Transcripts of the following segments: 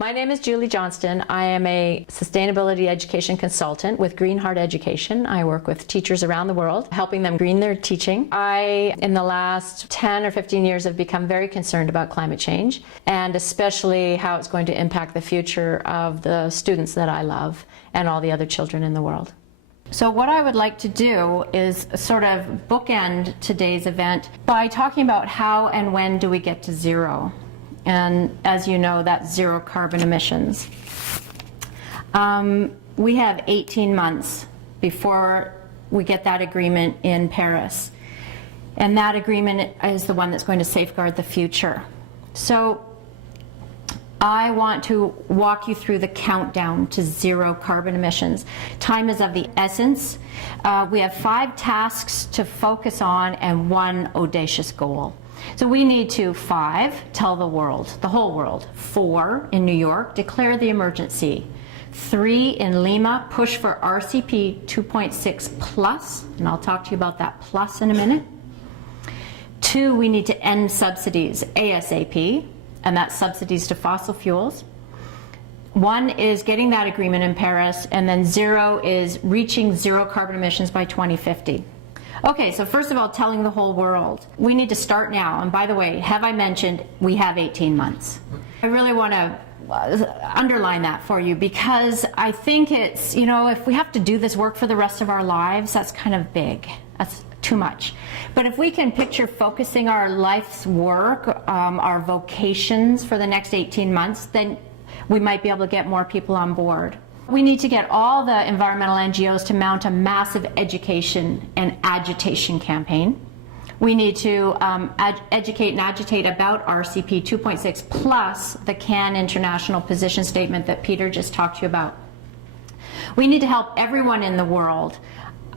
My name is Julie Johnston. I am a sustainability education consultant with GreenHeart Education. I work with teachers around the world, helping them green their teaching. I, in the last 10 or 15 years, have become very concerned about climate change, and especially how it's going to impact the future of the students that I love and all the other children in the world. So what I would like to do is sort of bookend today's event by talking about how and when do we get to zero. And as you know, that's zero carbon emissions. We have 18 months before we get that agreement in Paris. And that agreement is the one that's going to safeguard the future. So I want to walk you through the countdown to zero carbon emissions. Time is of the essence. We have 5 tasks to focus on and 1 audacious goal. So we need to 5, tell the world, the whole world. 4, in New York, declare the emergency. 3, in Lima, push for RCP 2.6 plus, and I'll talk to you about that plus in a minute. 2, we need to end subsidies ASAP, and that's subsidies to fossil fuels. 1 is getting that agreement in Paris, and then 0 is reaching zero carbon emissions by 2050. Okay, so first of all, telling the whole world. We need to start now, and by the way, have I mentioned we have 18 months? I really want to underline that for you, because I think it's, you know, if we have to do this work for the rest of our lives, that's kind of big. That's too much. But if we can picture focusing our life's work, our vocations for the next 18 months, then we might be able to get more people on board. We need to get all the environmental NGOs to mount a massive education and agitation campaign. We need to educate and agitate about RCP 2.6 plus the Cannes International Position Statement that Peter just talked to you about. We need to help everyone in the world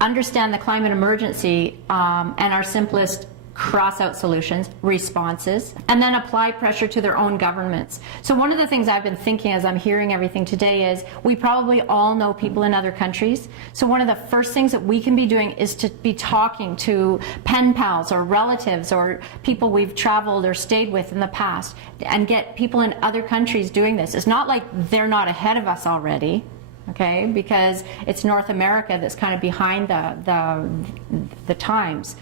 understand the climate emergency and our simplest cross-out solutions, responses, and then apply pressure to their own governments. So one of the things I've been thinking as I'm hearing everything today is we probably all know people in other countries. So one of the first things that we can be doing is to be talking to pen pals or relatives or people we've traveled or stayed with in the past and get people in other countries doing this. It's not like they're not ahead of us already, okay, because it's North America that's kind of behind the times.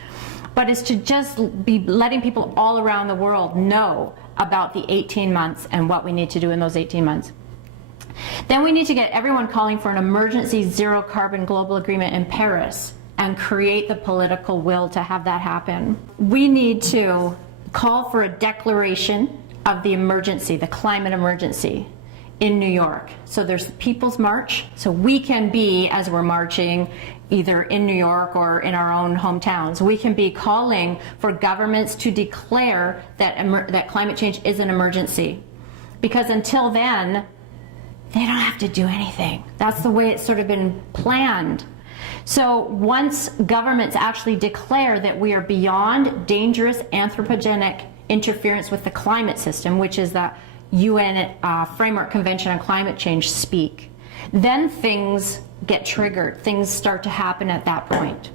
But is to just be letting people all around the world know about the 18 months and what we need to do in those 18 months. Then we need to get everyone calling for an emergency zero carbon global agreement in Paris and create the political will to have that happen. We need to call for a declaration of the emergency, the climate emergency, in New York. So there's the People's March, so we can be, as we're marching, either in New York or in our own hometowns, we can be calling for governments to declare that climate change is an emergency. Because until then, they don't have to do anything. That's the way it's sort of been planned. So once governments actually declare that we are beyond dangerous anthropogenic interference with the climate system, which is the UN Framework Convention on Climate Change speak, then things get triggered. Things start to happen at that point.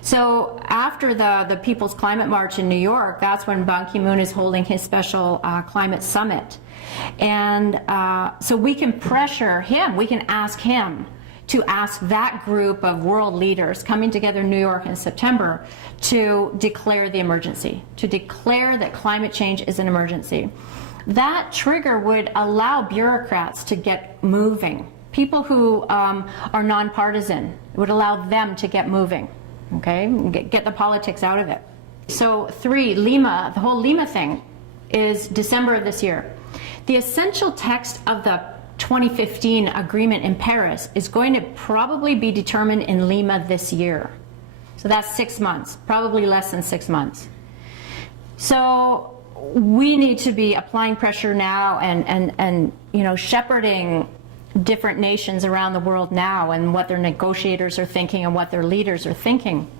So after the People's Climate March in New York, that's when Ban Ki-moon is holding his special climate summit. And so we can pressure him, we can ask him to ask that group of world leaders coming together in New York in September to declare the emergency, to declare that climate change is an emergency. That trigger would allow bureaucrats to get moving. People who are nonpartisan, it would allow them to get moving, okay? Get the politics out of it. So 3, Lima, the whole Lima thing is December of this year. The essential text of the 2015 agreement in Paris is going to probably be determined in Lima this year. So that's 6 months, probably less than 6 months. So we need to be applying pressure now and you know, shepherding different nations around the world now and what their negotiators are thinking and what their leaders are thinking.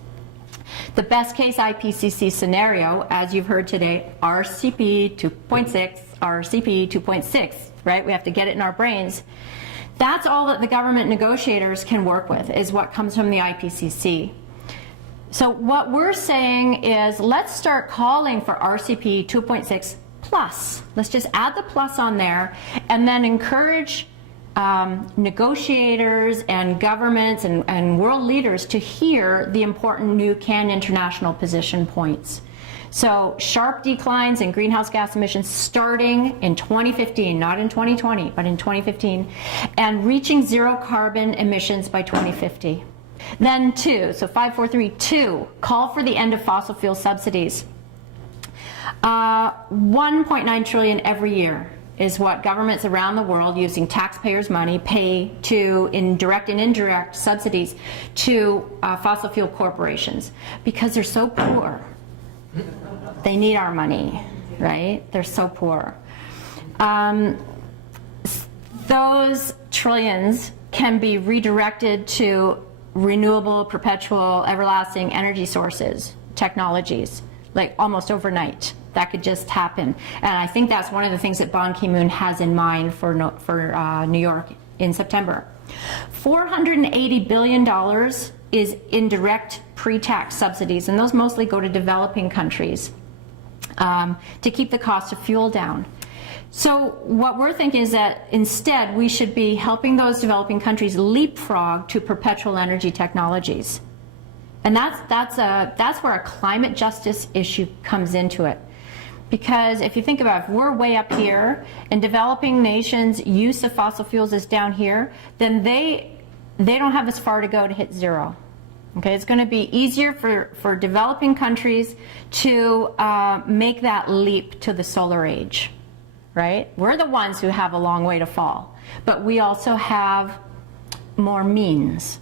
The best case IPCC scenario, as you've heard today, RCP 2.6, RCP 2.6, right? We have to get it in our brains. That's all that the government negotiators can work with, is what comes from the IPCC. So what we're saying is, let's start calling for RCP 2.6 plus. Let's just add the plus on there and then encourage negotiators and governments and world leaders to hear the important new CAN International position points. So sharp declines in greenhouse gas emissions starting in 2015, not in 2020, but in 2015, and reaching zero carbon emissions by 2050. Then 2, so 543-2, call for the end of fossil fuel subsidies. 1.9 trillion every year is what governments around the world using taxpayers' money pay to in direct and indirect subsidies to fossil fuel corporations because they're so poor. They need our money, right? They're so poor. Those trillions can be redirected to renewable, perpetual, everlasting energy sources, technologies, like almost overnight. That could just happen. And I think that's one of the things that Ban Ki-moon has in mind for New York in September. $480 billion is indirect pre-tax subsidies, and those mostly go to developing countries to keep the cost of fuel down. So what we're thinking is that instead we should be helping those developing countries leapfrog to perpetual energy technologies. And that's where a climate justice issue comes into it. Because if you think about it, if we're way up here and developing nations' use of fossil fuels is down here, then they don't have as far to go to hit zero. Okay, it's going to be easier for developing countries to make that leap to the solar age, right? We're the ones who have a long way to fall, but we also have more means.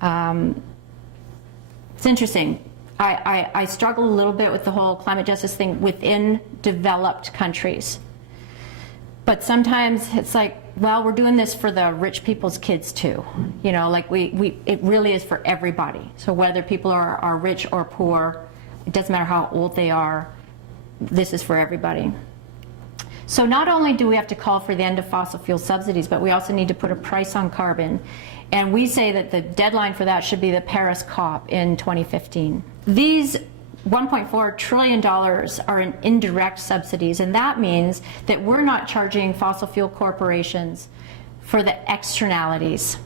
It's interesting. I struggle a little bit with the whole climate justice thing within developed countries. But sometimes it's like, well, we're doing this for the rich people's kids too. You know, like it really is for everybody. So whether people are rich or poor, it doesn't matter how old they are, this is for everybody. So not only do we have to call for the end of fossil fuel subsidies, but we also need to put a price on carbon. And we say that the deadline for that should be the Paris COP in 2015. These $1.4 trillion are in indirect subsidies, and that means that we're not charging fossil fuel corporations for the externalities.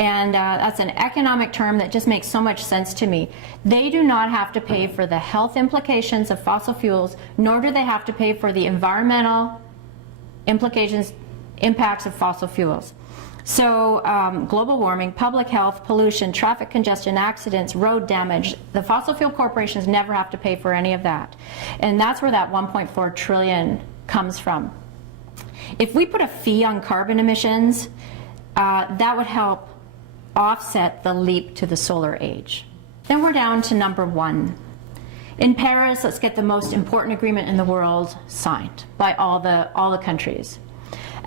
And that's an economic term that just makes so much sense to me. They do not have to pay for the health implications of fossil fuels, nor do they have to pay for the environmental impacts of fossil fuels. So global warming, public health, pollution, traffic congestion, accidents, road damage, the fossil fuel corporations never have to pay for any of that. And that's where that 1.4 trillion comes from. If we put a fee on carbon emissions, that would help offset the leap to the solar age. Then we're down to number 1. In Paris, let's get the most important agreement in the world signed by all the countries.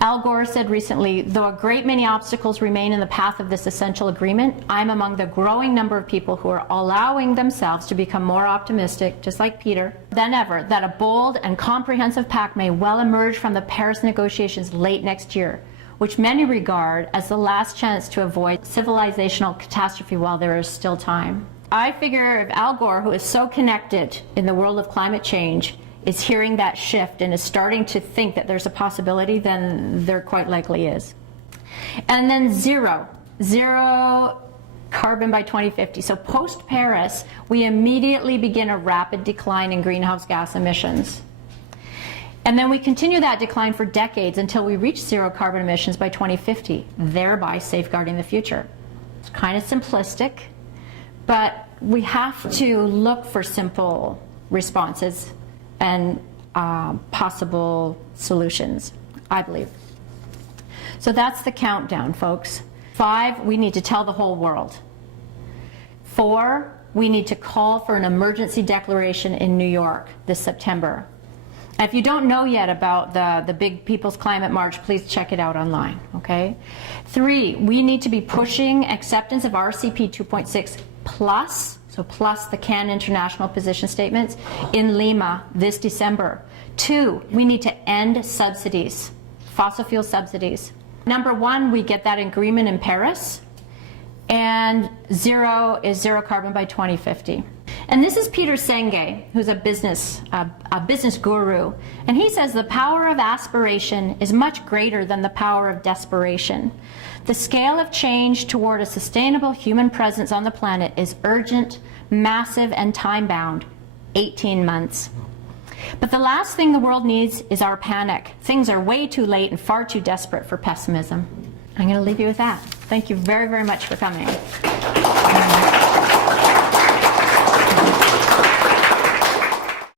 Al Gore said recently, though a great many obstacles remain in the path of this essential agreement, I'm among the growing number of people who are allowing themselves to become more optimistic, just like Peter, than ever, that a bold and comprehensive pact may well emerge from the Paris negotiations late next year, which many regard as the last chance to avoid civilizational catastrophe while there is still time. I figure if Al Gore, who is so connected in the world of climate change, is hearing that shift and is starting to think that there's a possibility, then there quite likely is. And then zero carbon by 2050. So post-Paris, we immediately begin a rapid decline in greenhouse gas emissions. And then we continue that decline for decades until we reach zero carbon emissions by 2050, thereby safeguarding the future. It's kind of simplistic, but we have to look for simple responses and possible solutions, I believe. So that's the countdown, folks. 5, we need to tell the whole world. 4, we need to call for an emergency declaration in New York this September. And if you don't know yet about the big People's Climate March, please check it out online, okay? 3, we need to be pushing acceptance of RCP 2.6 plus, so plus the CAN International position statements, in Lima this December. 2, we need to end subsidies, fossil fuel subsidies. Number 1, we get that agreement in Paris, and 0 is zero carbon by 2050. And this is Peter Senge, who's a business guru. And he says the power of aspiration is much greater than the power of desperation. The scale of change toward a sustainable human presence on the planet is urgent, massive, and time-bound. 18 months. But the last thing the world needs is our panic. Things are way too late and far too desperate for pessimism. I'm going to leave you with that. Thank you very, very much for coming.